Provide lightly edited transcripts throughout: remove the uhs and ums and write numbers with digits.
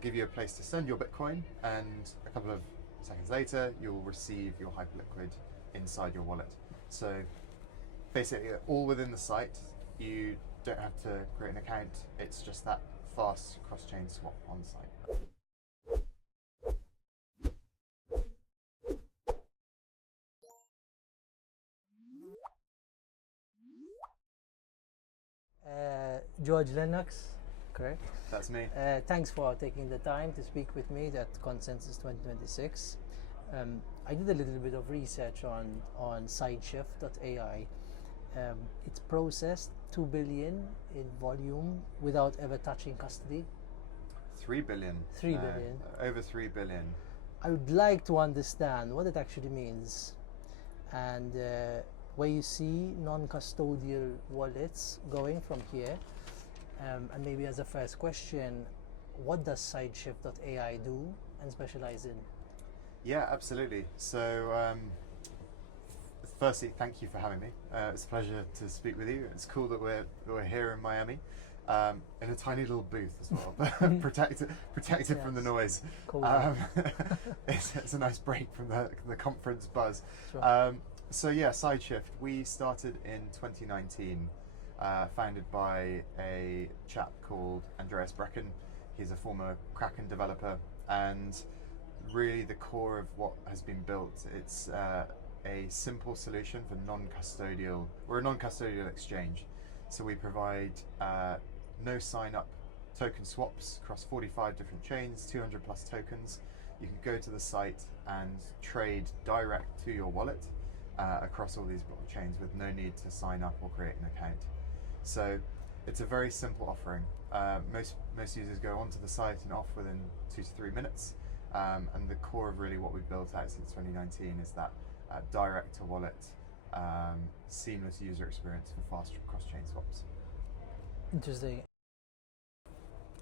give you a place to send your Bitcoin, and a couple of seconds later, you'll receive your Hyperliquid inside your wallet. So basically, all within the site. You don't have to create an account. It's just that fast cross-chain swap on site. George Lennox, correct? That's me. Thanks for taking the time to speak with me at Consensus 2026. I did a little bit of research on SideShift.ai. It's processed 2 billion in volume without ever touching custody. 3 billion. 3 billion. Over 3 billion. I would like to understand what it actually means, and where you see non-custodial wallets going from here. And maybe as a first question, what does SideShift.ai do and specialize in? Yeah, absolutely. So firstly, thank you for having me. It's a pleasure to speak with you. It's cool that we're here in Miami, in a tiny little booth as well, protected yes. From the noise. Cool. It's a nice break from the conference buzz. Sure. So yeah, SideShift. We started in 2019, founded by a chap called Andreas Brecken. He's a former Kraken developer, and really the core of what has been built, it's a simple solution for non-custodial. We're a non-custodial exchange, so we provide no sign-up token swaps across 45 different chains, 200 plus tokens. You can go to the site and trade direct to your wallet across all these blockchains with no need to sign up or create an account. So it's a very simple offering. Most users go onto the site and off within 2 to 3 minutes. And the core of really what we've built out since 2019 is that direct to wallet, seamless user experience for fast cross-chain swaps. Interesting.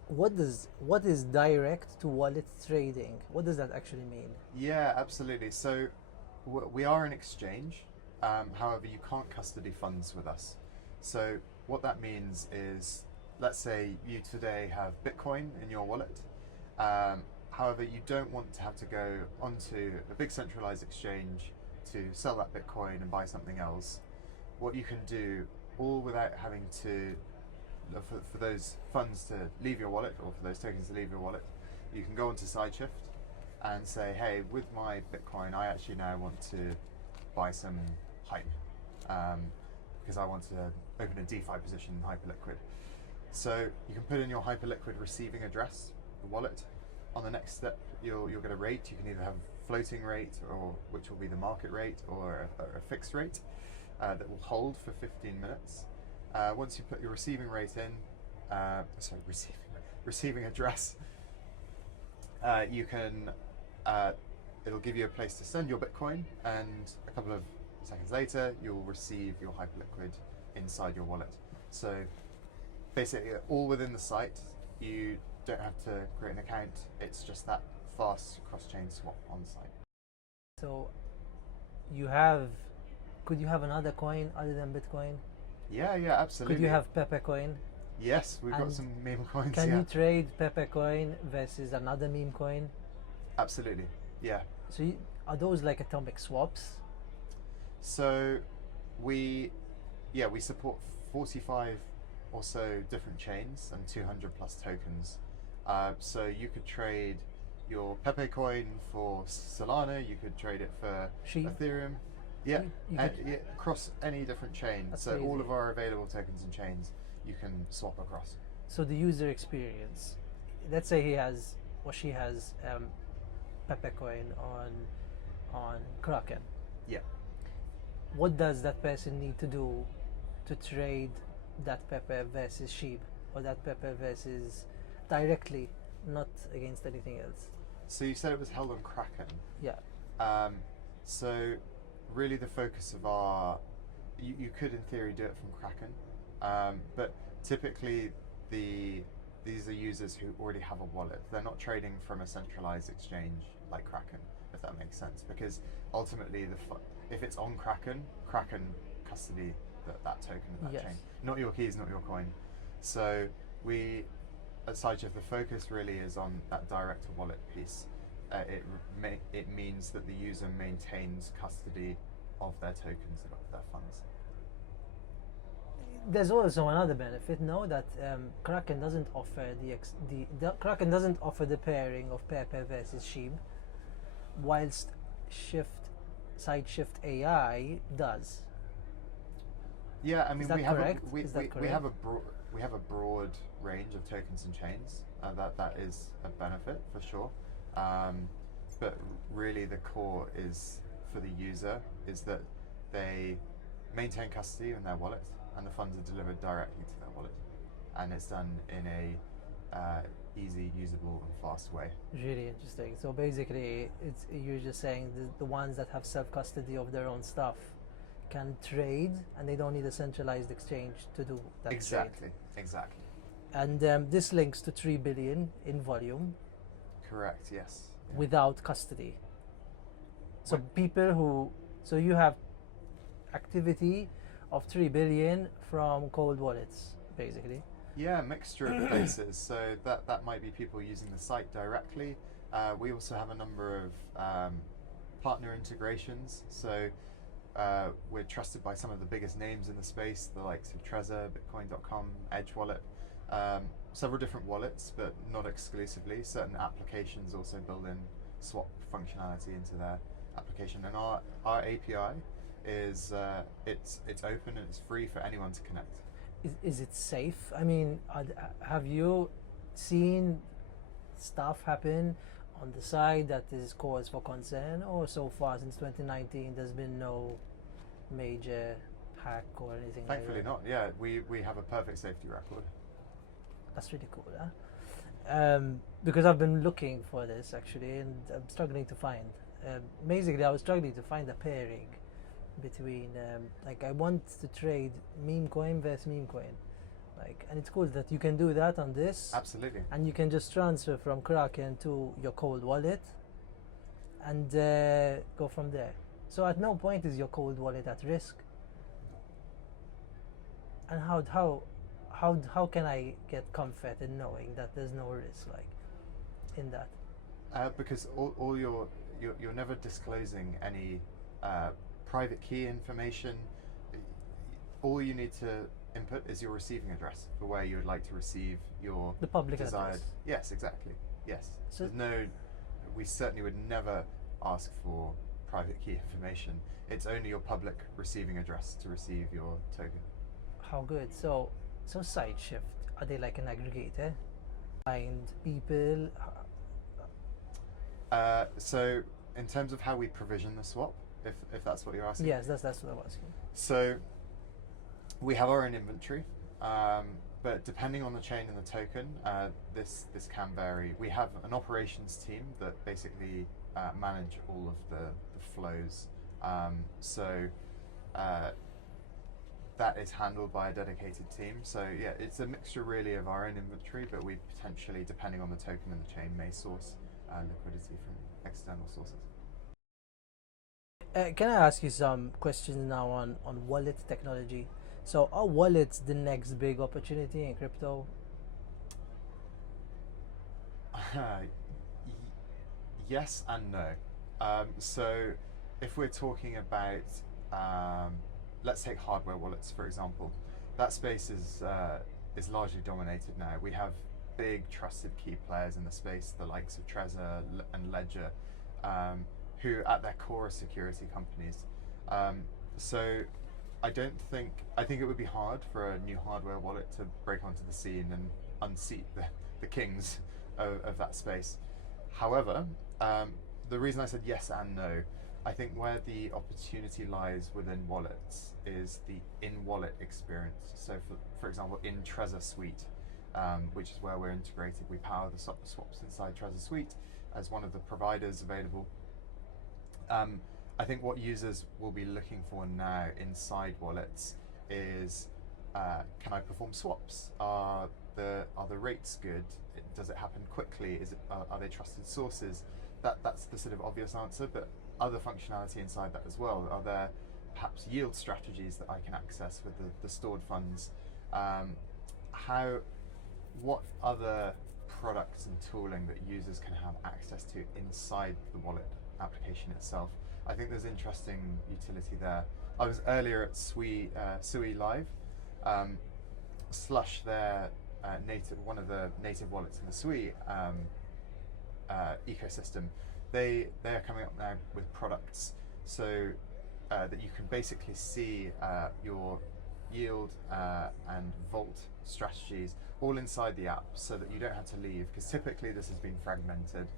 What is direct to wallet trading? What does that actually mean? Yeah, absolutely. So we are an exchange. However, you can't custody funds with us. So what that means is, let's say you today have Bitcoin in your wallet. However, you don't want to have to go onto a big centralized exchange to sell that Bitcoin and buy something else. What you can do, all without having to, for those funds to leave your wallet, or for those tokens to leave your wallet, you can go onto SideShift and say, hey, with my Bitcoin, I actually now want to buy some Hype, because I want to open a DeFi position in Hyperliquid. So you can put in your Hyperliquid receiving address, the wallet. On the next step, you'll get a rate. You can either have a floating rate, or which will be the market rate, or a fixed rate that will hold for 15 minutes. Once you put your receiving rate in, receiving address, you can. It'll give you a place to send your Bitcoin, and a couple of seconds later, you'll receive your Hyperliquid inside your wallet. So basically, all within the site. You don't have to create an account. It's just that fast cross-chain swap on site. So could you have another coin other than Bitcoin? Yeah, absolutely. Could you have Pepe coin? Yes, we've got some meme coins. Can you trade Pepe coin versus another meme coin? Absolutely, yeah. So are those like atomic swaps? So we support 45 or so different chains and 200 plus tokens. So you could trade your Pepe coin for Solana, you could trade it for Ethereum. Yeah, across any different chain. That's so crazy. All of our available tokens and chains you can swap across. So the user experience, let's say he has or she has Pepe coin on Kraken. Yeah. What does that person need to do to trade that Pepe versus Sheep, or that Pepe versus directly, not against anything else? So you said it was held on Kraken. Yeah. So really the focus of you could in theory do it from Kraken, but typically these are users who already have a wallet. They're not trading from a centralized exchange like Kraken, if that makes sense, because ultimately if it's on Kraken custody that token of that chain, not your keys, not your coin. So we at SideShift, the focus really is on that direct to wallet piece. It means that the user maintains custody of their tokens and of their funds. There's also another benefit, no, that Kraken doesn't offer the Kraken doesn't offer the pairing of pair versus sheep, whilst SideShift.ai does. Yeah, I mean, Is that correct? we have a broad range of tokens and chains. That is a benefit for sure. But really, the core is for the user is that they maintain custody in their wallet, and the funds are delivered directly to their wallet, and it's done in a easy, usable, and fast way. Really interesting. So basically, you're just saying the ones that have self-custody of their own stuff can trade, and they don't need a centralized exchange to do that Exactly. And this links to 3 billion in volume. Correct. Yes. Without custody. So so you have activity of 3 billion from cold wallets, basically. Yeah, a mixture of places. So that might be people using the site directly. We also have a number of partner integrations. So we're trusted by some of the biggest names in the space, the likes of Trezor, Bitcoin.com, Edge Wallet, several different wallets, but not exclusively. Certain applications also build in swap functionality into their application, and our API is it's open and it's free for anyone to connect. Is it safe? I mean, have you seen stuff happen on the side that is cause for concern, or so far since 2019 there's been no major hack or anything? Thankfully like that? not. Yeah, we have a perfect safety record. That's really cool, huh? Because I've been looking for this actually, and I'm struggling to find. Basically, I was struggling to find a pairing between, like, I want to trade meme coin versus meme coin, like, and it's cool that you can do that on this. Absolutely. And you can just transfer from Kraken to your cold wallet, and go from there. So at no point is your cold wallet at risk. And how can I get comfort in knowing that there's no risk, like, in that? Because all you're never disclosing any private key information. All you need to input is your receiving address for where you would like to receive your The public desired. address. Yes, exactly. Yes. So We certainly would never ask for private key information. It's only your public receiving address to receive your token. how good. So SideShift, are they like an aggregator? Find people. So in terms of how we provision the swap, if that's what you're asking. Yes, that's what I was asking. So we have our own inventory, but depending on the chain and the token, this can vary. We have an operations team that basically manage all of the flows. That is handled by a dedicated team. So yeah, it's a mixture really of our own inventory, but we potentially, depending on the token and the chain, may source liquidity from external sources. Can I ask you some questions now on wallet technology? So are wallets the next big opportunity in crypto? Yes and no. So if we're talking about, let's take hardware wallets for example, that space is largely dominated now. We have big trusted key players in the space, the likes of Trezor and Ledger, who at their core are security companies. So I think it would be hard for a new hardware wallet to break onto the scene and unseat the kings of that space. However, the reason I said yes and no, I think where the opportunity lies within wallets is the in-wallet experience. So for example, in Trezor Suite, which is where we're integrated, we power the swaps inside Trezor Suite as one of the providers available. I think what users will be looking for now inside wallets is, can I perform swaps? Are the rates good? Does it happen quickly? Are they trusted sources? That's the sort of obvious answer, but other functionality inside that as well. Are there perhaps yield strategies that I can access with the stored funds? what other products and tooling that users can have access to inside the wallet application itself. I think there's interesting utility there. I was earlier at Sui Live. Slush, their one of the native wallets in the Sui ecosystem, they are coming up now with products so that you can basically see your yield and vault strategies all inside the app, so that you don't have to leave, because typically this has been fragmented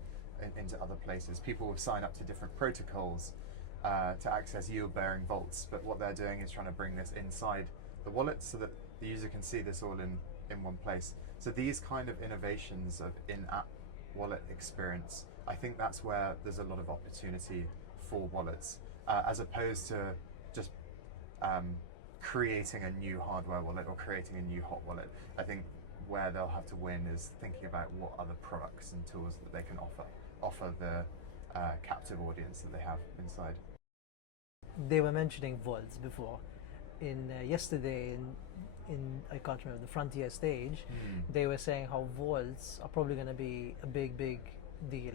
into other places. People will sign up to different protocols to access yield-bearing vaults, but what they're doing is trying to bring this inside the wallet so that the user can see this all in one place. So these kind of innovations of in-app wallet experience, I think that's where there's a lot of opportunity for wallets, as opposed to just creating a new hardware wallet or creating a new hot wallet. I think where they'll have to win is thinking about what other products and tools that they can offer the captive audience that they have inside. They were mentioning vaults before. In yesterday, in I can't remember, the Frontier stage, they were saying how vaults are probably going to be a big deal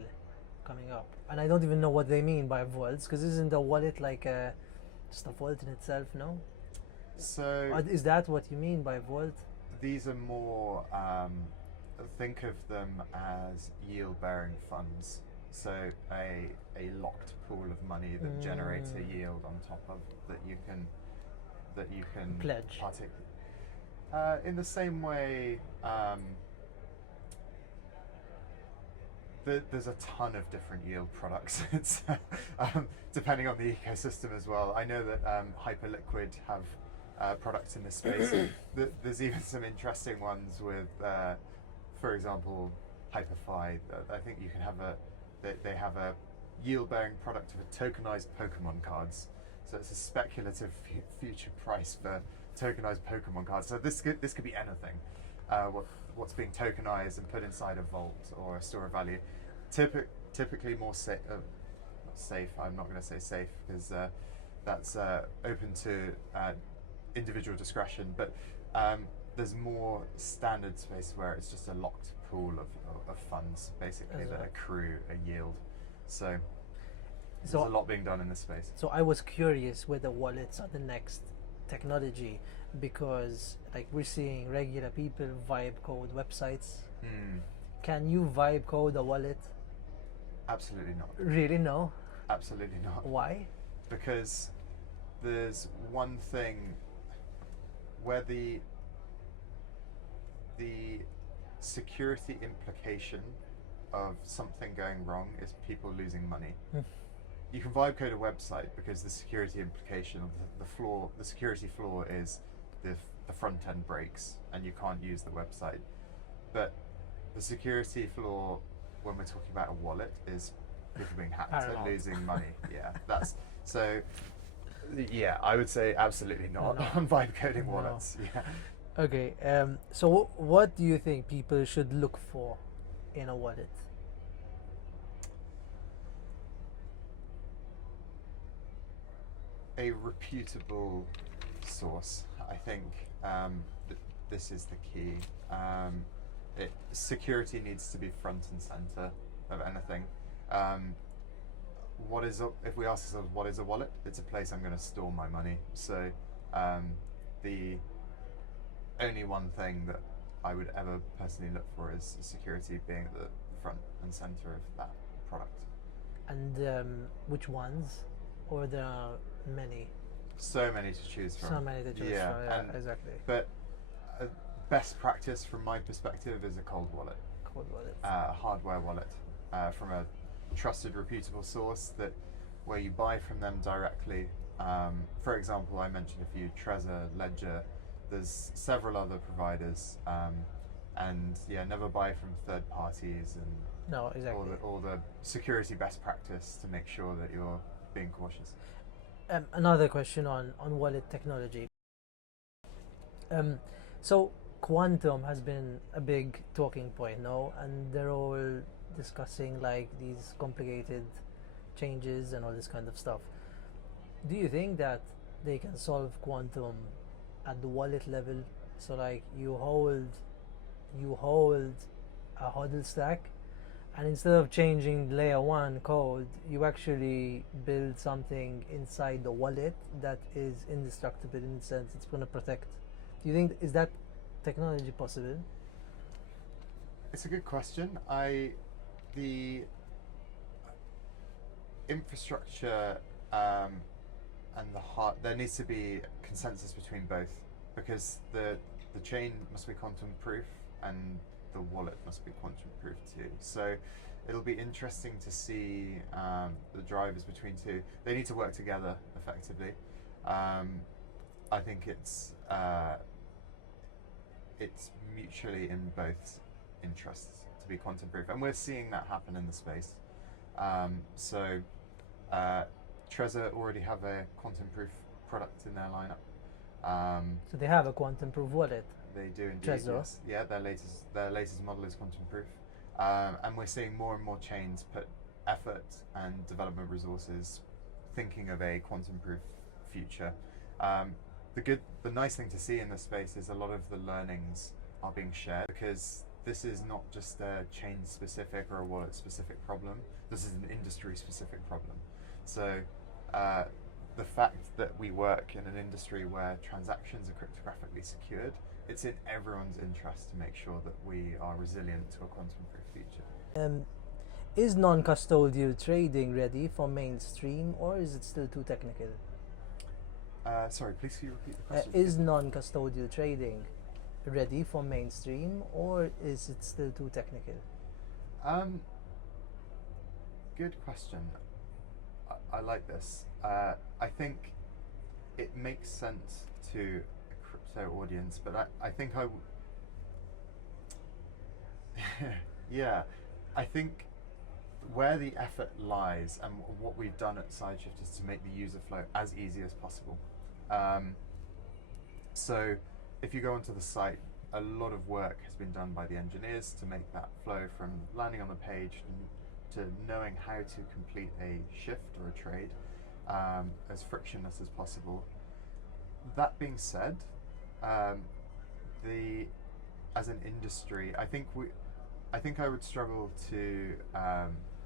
coming up. And I don't even know what they mean by vaults, because isn't a wallet like just a vault in itself, no? So is that what you mean by vault? These are more, think of them as yield-bearing funds. So a locked pool of money that generates a yield on top of that you can pledge. Partake. In the same way, there's a ton of different yield products. It's depending on the ecosystem as well. I know that Hyperliquid have products in this space. There's even some interesting ones with, for example, Hyperfi. I think you can have they have a yield-bearing product of tokenized Pokemon cards. So it's a speculative future price for tokenized Pokemon cards. So this could be anything. What's being tokenized and put inside a vault or a store of value. Typically more safe. I'm not going to say safe, because that's open to individual discretion. But there's more standard space where it's just a locked pool of funds, basically, that accrue a yield. So there's a lot being done in this space. So I was curious whether wallets are the next technology, because like we're seeing regular people vibe code websites. Can you vibe code a wallet? Absolutely not. Really? No? Absolutely not. Why? Because there's one thing where the security implication of something going wrong is people losing money. You can vibe code a website because the security implication of the security flaw is the front end breaks and you can't use the website. But the security flaw when we're talking about a wallet is people being hacked and losing money. Yeah, that's so. Yeah, I would say absolutely not on vibe coding wallets. Yeah. Okay. So what do you think people should look for in a wallet? A reputable source. I think this is the key. Security needs to be front and center of anything. If we ask ourselves what is a wallet, it's a place I'm going to store my money. So the only one thing that I would ever personally look for is security being at the front and center of that product. And which ones? Or there are many? So many to choose from. So many to choose from, yeah, exactly. But best practice from my perspective is a cold wallet. Cold wallet. A hardware wallet from a trusted, reputable source where you buy from them directly. For example, I mentioned a few, Trezor, Ledger. There's several other providers, and yeah, never buy from third parties and no, exactly. all the security best practice to make sure that you're being cautious. Another question on wallet technology. So quantum has been a big talking point, no? And they're all discussing like these complicated changes and all this kind of stuff. Do you think that they can solve quantum at the wallet level? So like you hold you hold a hodl stack, and instead of changing layer 1 code, you actually build something inside the wallet that is indestructible in the sense it's going to protect. Do you think, is that technology possible? It's a good question. The infrastructure and the heart, there needs to be consensus between both, because the chain must be quantum proof and the wallet must be quantum proof too. So it'll be interesting to see the drivers between two. They need to work together effectively. I think it's mutually in both interests to be quantum proof, and we're seeing that happen in the space. Trezor already have a quantum proof product in their lineup. So they have a quantum proof wallet. They do indeed. Trezor. Yes. Yeah, their latest model is quantum proof, and we're seeing more and more chains put effort and development resources thinking of a quantum proof future. The nice thing to see in this space is a lot of the learnings are being shared, because this is not just a chain specific or a wallet specific problem. This is an industry specific problem. So the fact that we work in an industry where transactions are cryptographically secured, it's in everyone's interest to make sure that we are resilient to a quantum proof future. Is non-custodial trading ready for mainstream, or is it still too technical? Sorry, please can you repeat the question? Is non-custodial trading ready for mainstream, or is it still too technical? Good question. I like this. I think it makes sense to a crypto audience, but I think yeah, I think where the effort lies and what we've done at SideShift is to make the user flow as easy as possible. So if you go onto the site, a lot of work has been done by the engineers to make that flow from landing on the page to knowing how to complete a shift or a trade as frictionless as possible. That being said, as an industry, I think I would struggle to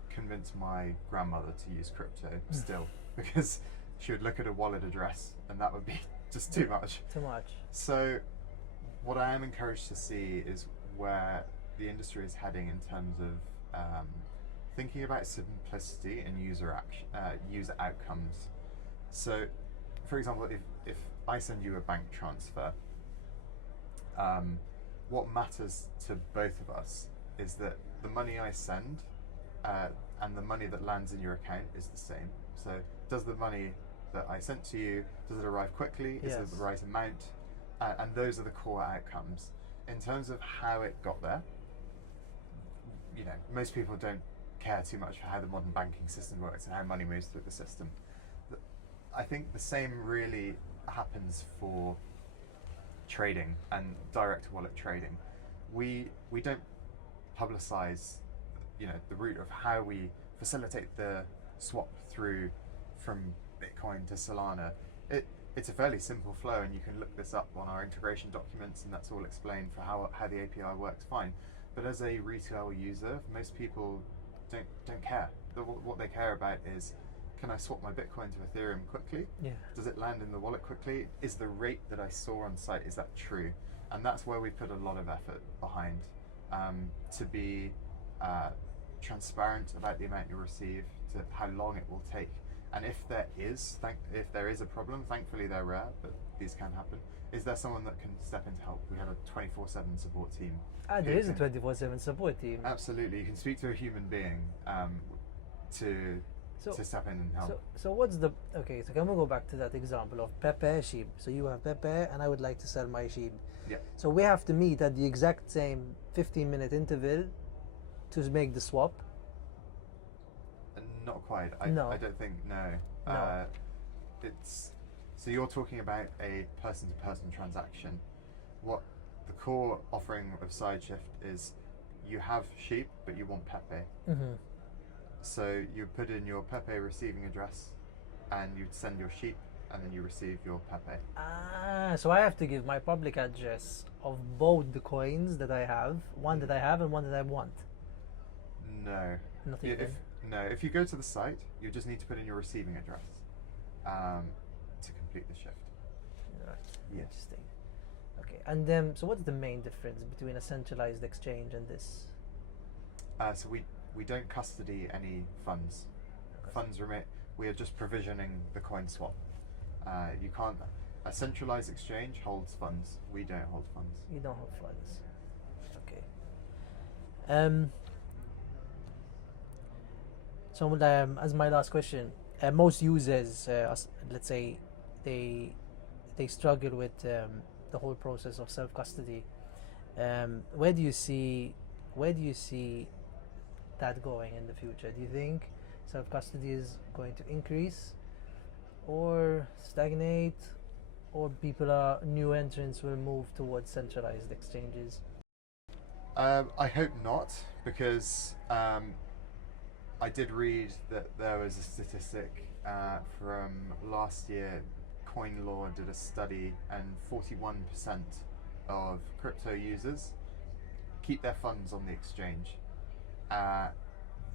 convince my grandmother to use crypto still, because she would look at a wallet address and that would be just too much. Too much. So what I am encouraged to see is where the industry is heading in terms of thinking about simplicity and user outcomes. So, for example, if I send you a bank transfer, what matters to both of us is that the money I send and the money that lands in your account is the same. So, does the money that I sent to you, does it arrive quickly? Is it the right amount? And those are the core outcomes. In terms of how it got there, you know, most people don't care too much for how the modern banking system works and how money moves through the system. I think the same really happens for trading and direct wallet trading. We don't publicize, you know, the route of how we facilitate the swap through from Bitcoin to Solana. It's a fairly simple flow, and you can look this up on our integration documents, and that's all explained for how the API works fine. But as a retail user, most people don't care. What they care about is, can I swap my Bitcoin to Ethereum quickly? Yeah. Does it land in the wallet quickly? Is the rate that I saw on site, is that true? And that's where we put a lot of effort behind, to be transparent about the amount you receive, to how long it will take. And if there is a problem, thankfully they're rare, but these can happen. Is there someone that can step in to help? We have a 24/7 support team. There is a 24/7 support team. Absolutely, you can speak to a human being to step in and help. So what's the, okay, so can we go back to that example of Pepe, sheep. So you have Pepe and I would like to sell my sheep. Yeah. So we have to meet at the exact same 15-minute interval to make the swap. Not quite. No. I don't think, no. No. So you're talking about a person-to-person transaction. What the core offering of SideShift is, you have sheep, but you want Pepe. Mm-hmm. So you put in your Pepe receiving address and you'd send your sheep. and then you receive your Pepe. So I have to give my public address of both the coins that I have, one that I have and one that I want. No. Not even. If you go to the site, you just need to put in your receiving address to complete the shift. Right. Yes. Interesting. Okay. And so what's the main difference between a centralized exchange and this? So we don't custody any funds. Okay. Funds remit. We are just provisioning the coin swap. You can't. A centralized exchange holds funds. We don't hold funds. You don't have funds. Okay. So as my last question, most users, let's say, they struggle with the whole process of self-custody. Where do you see that going in the future? Do you think self-custody is going to increase or stagnate, or new entrants will move towards centralized exchanges? I hope not, because I did read that there was a statistic from last year. CoinLaw did a study, and 41% of crypto users keep their funds on the exchange.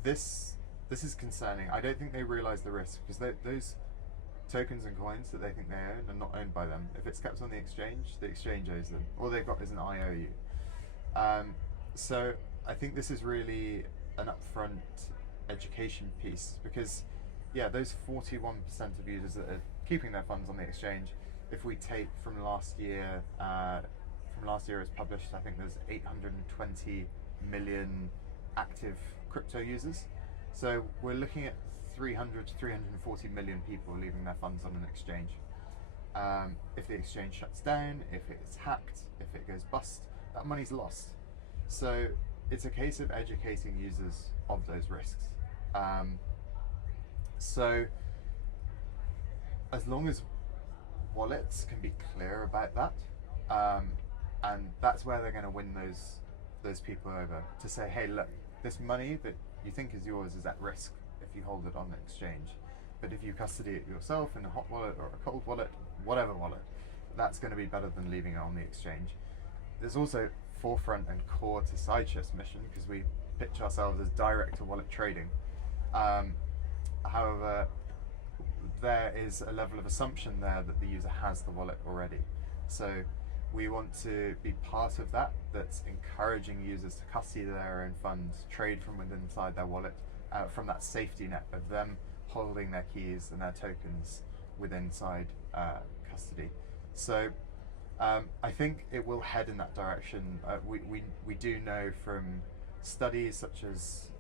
This is concerning. I don't think they realize the risk, because those tokens and coins that they think they own are not owned by them. If it's kept on the exchange owes them. All they've got is an IOU. So I think this is really an upfront education piece, because those 41% of users that are keeping their funds on the exchange, if we take from last year as published, I think there's 820 million active crypto users. So we're looking at 300 to 340 million people leaving their funds on an exchange. If the exchange shuts down, if it's hacked, if it goes bust, that money's lost. So it's a case of educating users of those risks. So as long as wallets can be clear about that, and that's where they're going to win those people over, to say, hey, look, this money that you think is yours is at risk if you hold it on the exchange. But if you custody it yourself in a hot wallet or a cold wallet, whatever wallet, that's going to be better than leaving it on the exchange. There's also forefront and core to SideShift's mission, because we pitch ourselves as direct to wallet trading. However, there is a level of assumption there that the user has the wallet already. So we want to be part of that, that's encouraging users to custody their own funds, trade from within inside their wallet, from that safety net of them holding their keys and their tokens within inside custody. So I think it will head in that direction. We do know from studies such as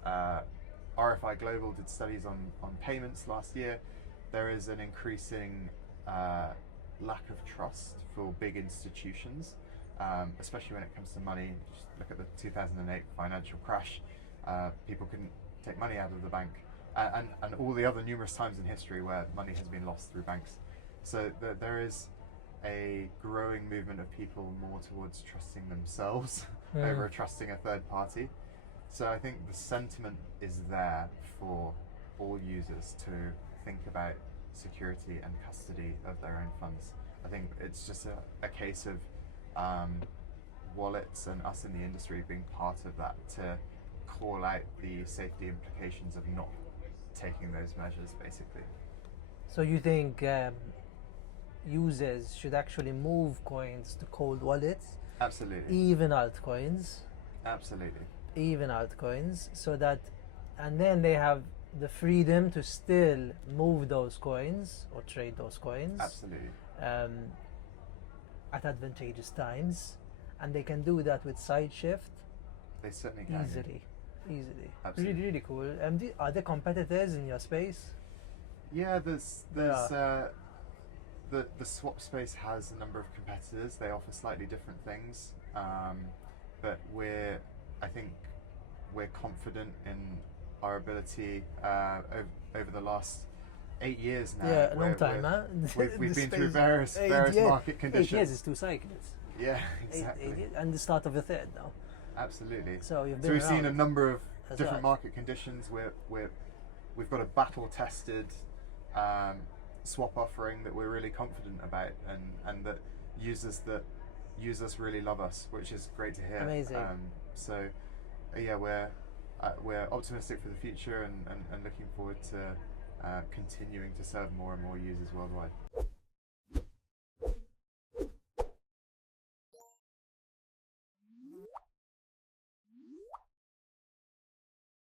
RFI Global did studies on payments last year, there is an increasing lack of trust for big institutions, especially when it comes to money. Just look at the 2008 financial crash. People couldn't take money out of the bank, and all the other numerous times in history where money has been lost through banks. So there is a growing movement of people more towards trusting themselves over trusting a third party. So I think the sentiment is there for all users to think about security and custody of their own funds. I think it's just a case of wallets and us in the industry being part of that to call out the safety implications of not taking those measures, basically. So you think users should actually move coins to cold wallets? Absolutely. Even altcoins? Absolutely. Even altcoins, so that, and then they have the freedom to still move those coins or trade those coins. Absolutely. At advantageous times, and they can do that with SideShift. They certainly can. Easily. Absolutely. Really cool. Are there competitors in your space? Yeah, there's the swap space has a number of competitors. They offer slightly different things, but I think we're confident in our ability over the last 8 years now. Yeah, a long time, huh? We've been through various market conditions. 8 years is 2 cycles. Yeah, exactly. 8 years, and the start of a third now. Absolutely. So we've seen a number of different well. market conditions. We've got a battle-tested swap offering that we're really confident about, and that users use us really love us, which is great to hear. Amazing. So yeah, we're optimistic for the future and looking forward to continuing to serve more and more users worldwide.